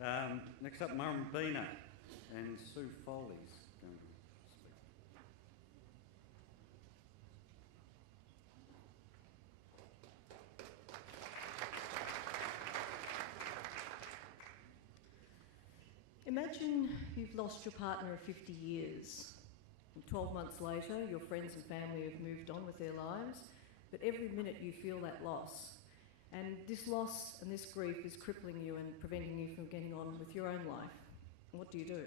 Next up, Murrumbeena, and Sue Foley's going to speak. Imagine you've lost your partner of 50 years. And 12 months later, your friends and family have moved on with their lives, but every minute you feel that loss. And this loss and this grief is crippling you and preventing you from getting on with your own life. What do you do?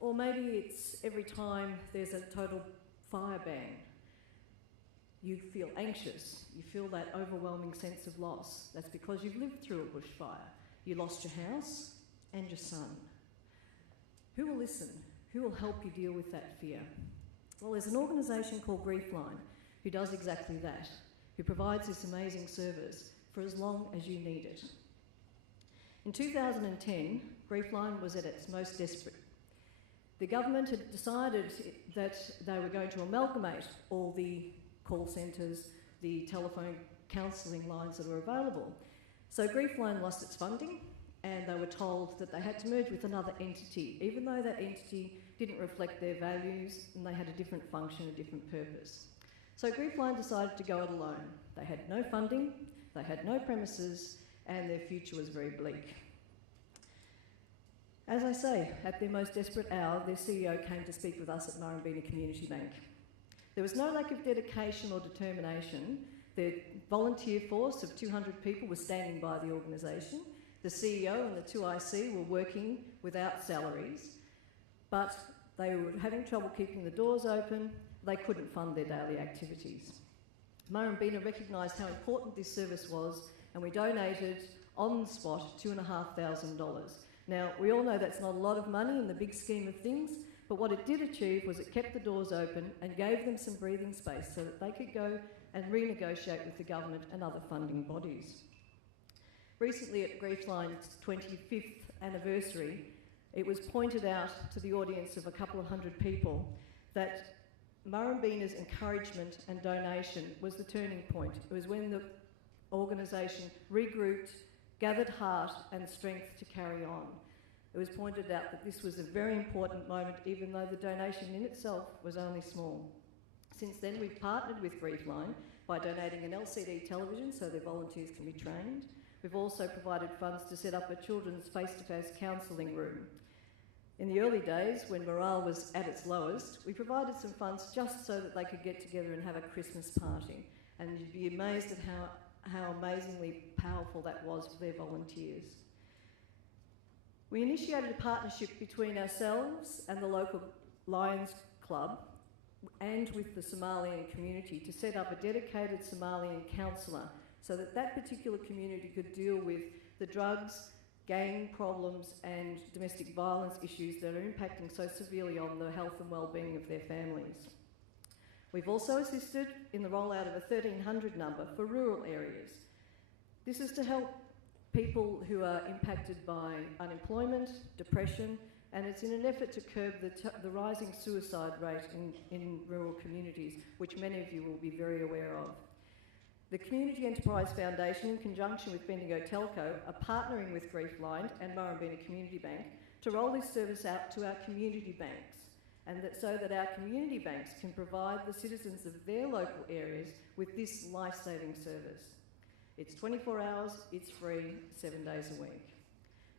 Or maybe it's every time there's a total fire ban. You feel anxious. You feel that overwhelming sense of loss. That's because you've lived through a bushfire. You lost your house and your son. Who will listen? Who will help you deal with that fear? Well, there's an organisation called Griefline who does exactly that, who provides this amazing service for as long as you need it. In 2010, Griefline was at its most desperate. The government had decided that they were going to amalgamate all the call centres, the telephone counselling lines that were available. So Griefline lost its funding, and they were told that they had to merge with another entity, even though that entity didn't reflect their values and they had a different function, a different purpose. So Griefline decided to go it alone. They had no funding, they had no premises, and their future was very bleak. As I say, at their most desperate hour, their CEO came to speak with us at Murrumbeena Community Bank. There was no lack of dedication or determination. Their volunteer force of 200 people was standing by the organisation. The CEO and the 2 IC were working without salaries, but they were having trouble keeping the doors open. They couldn't fund their daily activities. Murrumbeena recognised how important this service was, and we donated on the spot $2,500. Now, we all know that's not a lot of money in the big scheme of things, but what it did achieve was it kept the doors open and gave them some breathing space so that they could go and renegotiate with the government and other funding bodies. Recently, at Griefline's 25th anniversary, it was pointed out to the audience of a couple of hundred people that Murrumbeena's encouragement and donation was the turning point. It was when the organisation regrouped, gathered heart and strength to carry on. It was pointed out that this was a very important moment, even though the donation in itself was only small. Since then, we've partnered with Griefline by donating an LCD television so their volunteers can be trained. We've also provided funds to set up a children's face-to-face counselling room. In the early days, when morale was at its lowest, we provided some funds just so that they could get together and have a Christmas party. And you'd be amazed at how amazingly powerful that was for their volunteers. We initiated a partnership between ourselves and the local Lions Club and with the Somalian community to set up a dedicated Somalian counsellor so that that particular community could deal with the drugs, gang problems and domestic violence issues that are impacting so severely on the health and well-being of their families. We've also assisted in the rollout of a 1300 number for rural areas. This is to help people who are impacted by unemployment, depression, and it's in an effort to curb the rising suicide rate in rural communities, which many of you will be very aware of. The Community Enterprise Foundation, in conjunction with Bendigo Telco, are partnering with Griefline and Murrumbeena Community Bank to roll this service out to our community banks, and so that our community banks can provide the citizens of their local areas with this life-saving service. It's 24 hours, it's free, 7 days a week.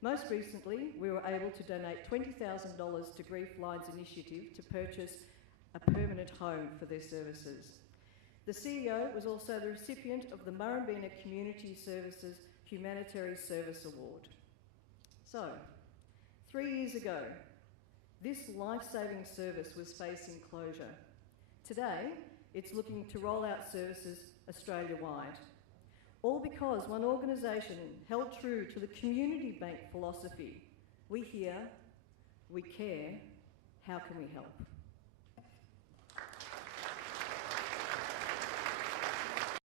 Most recently, we were able to donate $20,000 to Griefline's initiative to purchase a permanent home for their services. The CEO was also the recipient of the Murrumbeena Community Services Humanitarian Service Award. So, 3 years ago, this life-saving service was facing closure. Today, it's looking to roll out services Australia-wide. All because one organisation held true to the community bank philosophy. We hear, we care, how can we help?